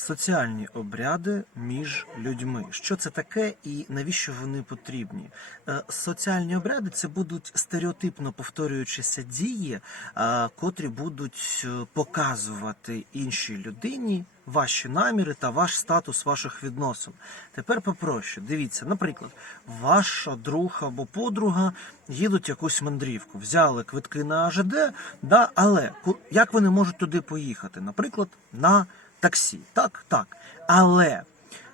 Соціальні обряди між людьми. Що це таке і навіщо вони потрібні? Е, Соціальні обряди це будуть стереотипно повторюючися дії, е, котрі будуть е, показувати іншій людині ваші наміри та ваш статус ваших відносин. Тепер попроще. Дивіться, наприклад, ваш друг або подруга їдуть якусь мандрівку, взяли квитки на АЖД, да, але як вони можуть туди поїхати? Наприклад, на таксі. Так, так. Але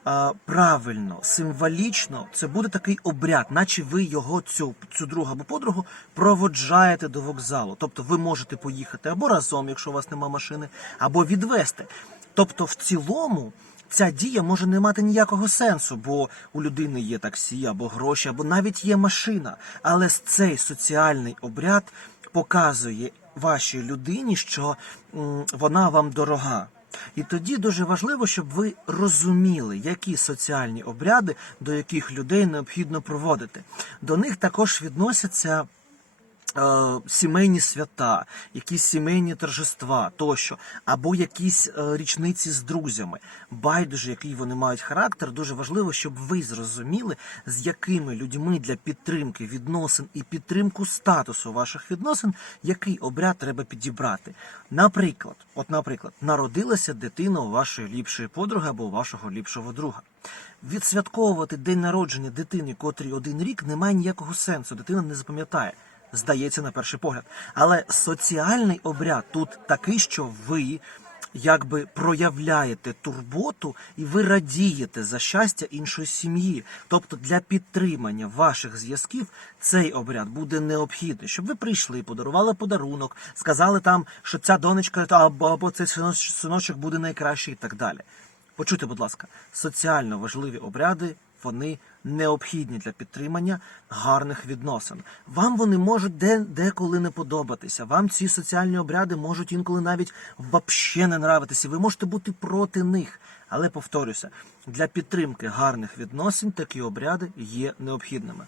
а, правильно, символічно, це буде такий обряд, наче ви його цю, цю другу або подругу проводжаєте до вокзалу. Тобто ви можете поїхати або разом, якщо у вас нема машини, або відвести. Тобто, в цілому. Ця дія може не мати ніякого сенсу, бо у людини є таксі або гроші, або навіть є машина. Але цей соціальний обряд показує вашій людині, що вона вам дорога. І тоді дуже важливо, щоб ви розуміли, які соціальні обряди до яких людей необхідно проводити. До них також відносяться. Е, Сімейні свята, якісь сімейні торжества тощо, або якісь е, річниці з друзями. Байдуже, який вони мають характер, дуже важливо, щоб ви зрозуміли, з якими людьми для підтримки відносин і підтримку статусу ваших відносин, який обряд треба підібрати. Наприклад, от, наприклад, народилася дитина у вашої ліпшої подруги або у вашого ліпшого друга. Відсвятковувати день народження дитини, котрій один рік, немає ніякого сенсу. Дитина не запам'ятає. Здається, на перший погляд. Але соціальний обряд тут такий, що ви якби проявляєте турботу і ви радієте за щастя іншої сім'ї. Тобто для підтримання ваших зв'язків цей обряд буде необхідний, щоб ви прийшли, подарували подарунок, сказали там, що ця донечка або, або цей синоч- синочок буде найкращий і так далі. Почуйте, будь ласка, соціально важливі обряди вони необхідні для підтримання гарних відносин. Вам вони можуть де, деколи не подобатися. Вам ці соціальні обряди можуть інколи навіть вообще не нравитися. Ви можете бути проти них. Але повторюся, для підтримки гарних відносин такі обряди є необхідними.